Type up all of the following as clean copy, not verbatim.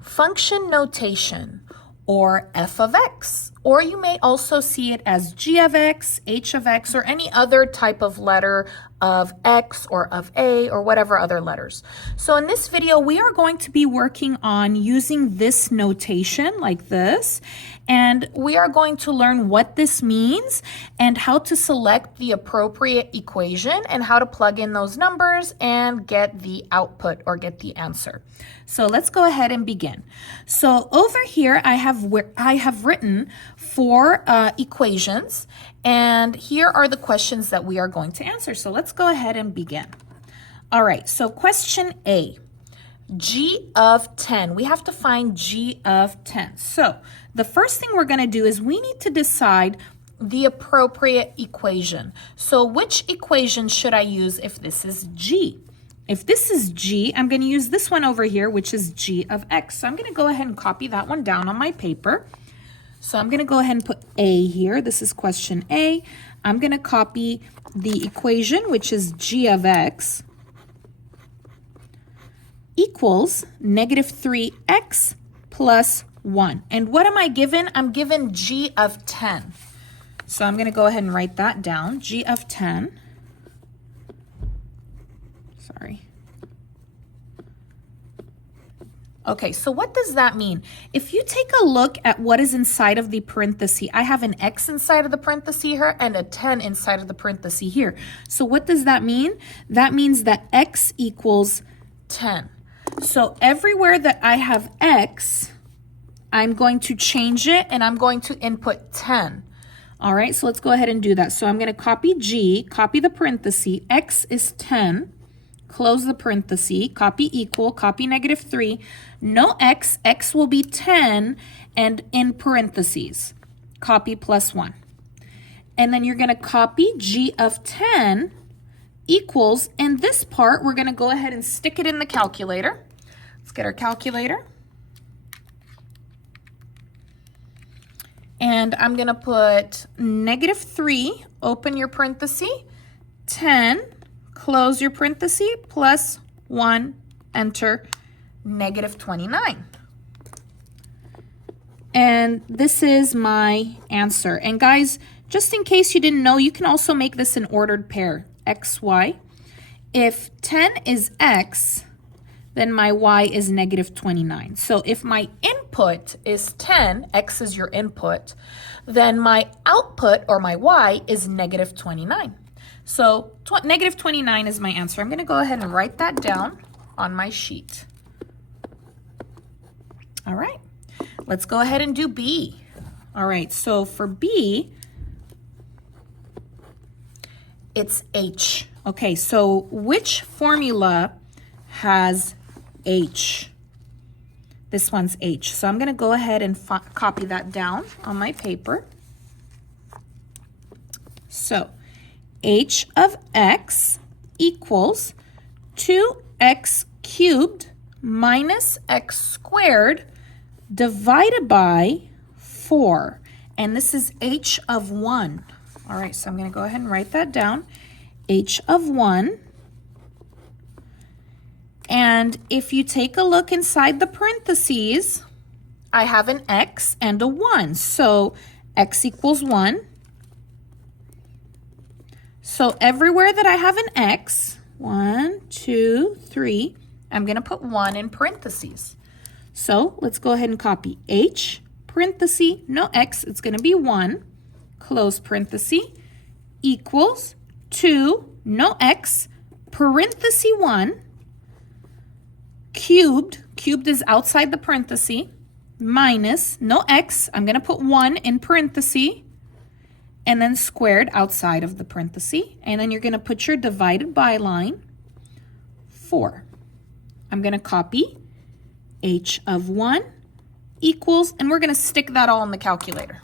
function notation, or f of x, or you may also see it as g of x, h of x, or any other type of letter of x or of a or whatever other letters. So in this video, we are going to be working on using this notation like this, and we are going to learn what this means and how to select the appropriate equation and how to plug in those numbers and get the output or get the answer. So let's go ahead and begin. So over here, I have written 4 equations, and here are the questions that we are going to answer. So let's go ahead and begin. All right, so question A, g of 10. We have to find g of 10. So the first thing we're going to do is we need to decide the appropriate equation. So which equation should I use if this is g? If this is g, I'm going to use this one over here, which is g of x. So I'm going to go ahead and copy that one down on my paper. So I'm going to go ahead and put A here. This is question A. I'm going to copy the equation, which is g of x equals negative 3x plus 1. And what am I given? I'm given g of 10. So I'm going to go ahead and write that down, g of 10. Sorry. Okay, so what does that mean? If you take a look at what is inside of the parenthesis, I have an x inside of the parenthesis here and a 10 inside of the parenthesis here. So what does that mean? That means that x equals 10. So everywhere that I have x, I'm going to change it and I'm going to input 10. All right, so let's go ahead and do that. So I'm going to copy g, copy the parenthesis, x is 10. Close the parenthesis, copy equal, copy negative 3. No x, x will be 10, and in parentheses, copy plus 1. And then you're going to copy g of 10 equals, in this part, we're going to go ahead and stick it in the calculator. Let's get our calculator. And I'm going to put negative 3, open your parenthesis, 10, close your parenthesis, plus 1, enter, negative 29. And this is my answer. And guys, just in case you didn't know, you can also make this an ordered pair, x, y. If 10 is x, then my y is negative 29. So if my input is 10, x is your input, then my output, or my y, is negative 29. So negative 29 is my answer. I'm going to go ahead and write that down on my sheet. All right, let's go ahead and do B. All right, so for B, it's H. Okay, so which formula has H? This one's H. So I'm going to go ahead and copy that down on my paper. So h of x equals 2x cubed minus x squared divided by 4. And this is h of 1. All right, so I'm going to go ahead and write that down. H of 1. And if you take a look inside the parentheses, I have an x and a 1. So x equals 1. So everywhere that I have an x, 1, 2, 3, I'm going to put 1 in parentheses. So let's go ahead and copy h, parenthesis, no x, it's going to be 1, close parenthesis, equals 2, no x, parenthesis 1, cubed is outside the parenthesis, minus, no x, I'm going to put 1 in parenthesis, and then squared outside of the parenthesis. And then you're going to put your divided by line, 4. I'm going to copy h of 1 equals, and we're going to stick that all in the calculator.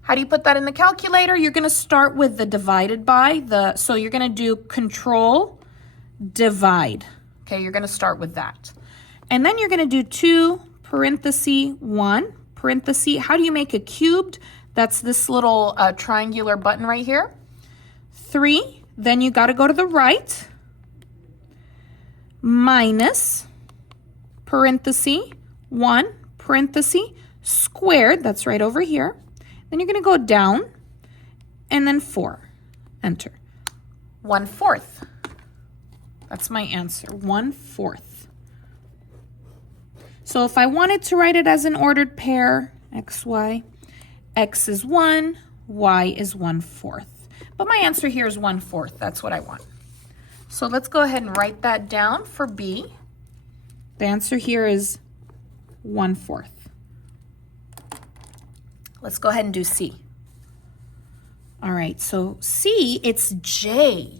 How do you put that in the calculator? You're going to start with the divided by, so you're going to do control, divide. Okay, you're going to start with that. And then you're going to do 2, parenthesis, 1, parenthesis. How do you make a cubed? That's this little triangular button right here. 3, then you got to go to the right, minus, parenthesis, 1, parenthesis, squared, that's right over here. Then you're going to go down, and then 4. Enter. 1/4. That's my answer, 1/4. So if I wanted to write it as an ordered pair, x, y, x is 1, y is 1/4. But my answer here is 1/4. That's what I want. So let's go ahead and write that down for B. The answer here is 1/4. Let's go ahead and do C. All right, so C, it's J.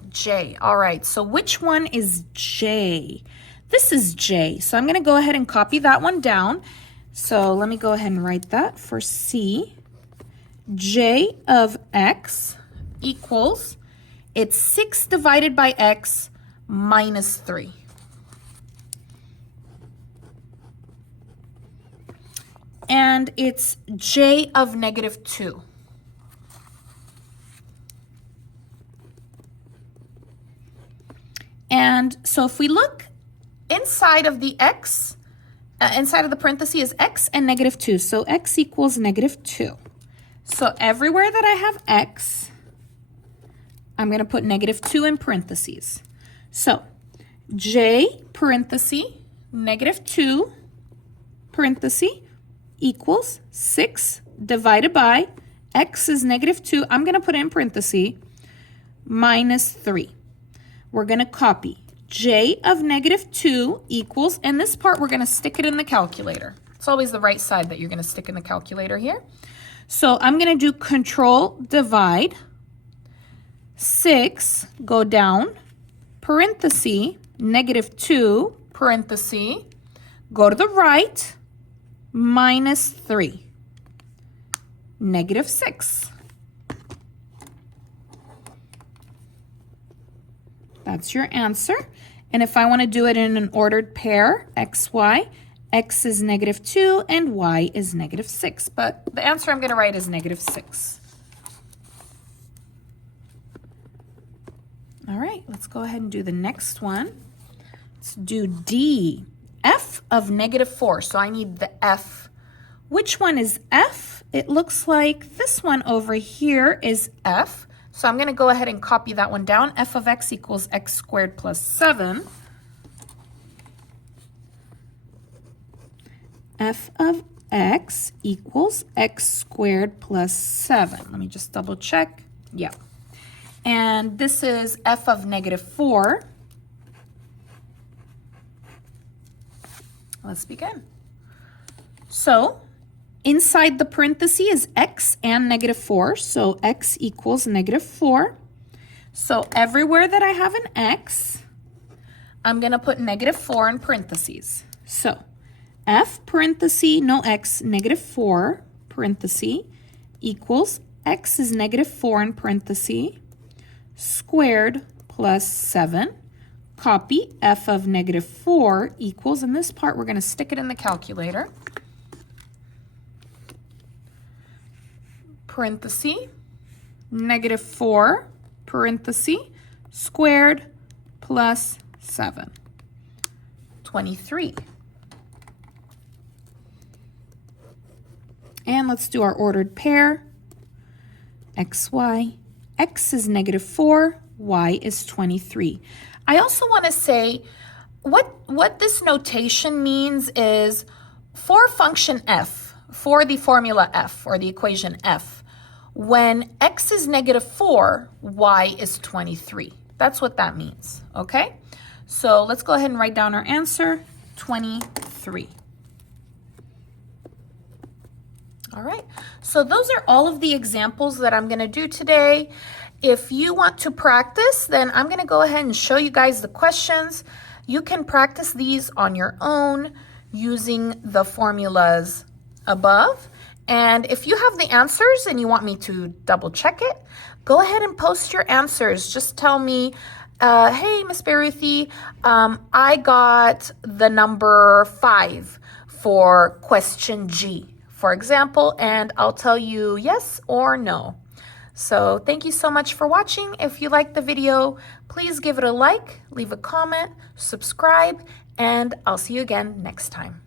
All right, so which one is J? This is J, so I'm going to go ahead and copy that one down. So let me go ahead and write that for C. J of x equals, it's 6 divided by x minus 3. And it's J of negative 2. And so if we look inside of the x, inside of the parenthesis is x and negative 2. So x equals negative 2. So everywhere that I have x, I'm going to put negative 2 in parentheses. So J parenthesis, negative 2 parenthesis equals 6 divided by x is negative 2. I'm going to put in parenthesis minus 3. We're going to copy J of negative 2 equals, and this part we're going to stick it in the calculator. It's always the right side that you're going to stick in the calculator here. So I'm going to do control divide, 6, go down, parenthesis, negative 2, parenthesis, go to the right, minus 3, negative 6. That's your answer. And if I want to do it in an ordered pair, x, y, x is negative 2 and y is negative 6. But the answer I'm going to write is negative 6. All right, let's go ahead and do the next one. Let's do D, f of negative 4. So I need the f. Which one is f? It looks like this one over here is f. So I'm going to go ahead and copy that one down. F of x equals x squared plus 7. F of x equals x squared plus 7. Let me just double check. Yeah. And this is f of negative 4. Let's begin. So inside the parenthesis is x and negative 4. So x equals negative 4. So everywhere that I have an x, I'm going to put negative 4 in parentheses. So f parenthesis, no x, negative 4 parenthesis equals x is negative 4 in parenthesis squared plus 7. Copy f of negative 4 equals, in this part we're going to stick it in the calculator. Parenthesis, negative 4, parenthesis, squared plus 7. 23. And let's do our ordered pair. X, y. X is negative 4, y is 23. I also want to say what this notation means is for function f, for the formula f or the equation f, when x is negative 4, y is 23. That's what that means, okay? So let's go ahead and write down our answer, 23. All right, so those are all of the examples that I'm going to do today. If you want to practice, then I'm going to go ahead and show you guys the questions. You can practice these on your own using the formulas above. And if you have the answers and you want me to double check it, go ahead and post your answers. Just tell me, hey, Miss Baruthi, I got the number 5 for question G, for example, and I'll tell you yes or no. So thank you so much for watching. If you liked the video, please give it a like, leave a comment, subscribe, and I'll see you again next time.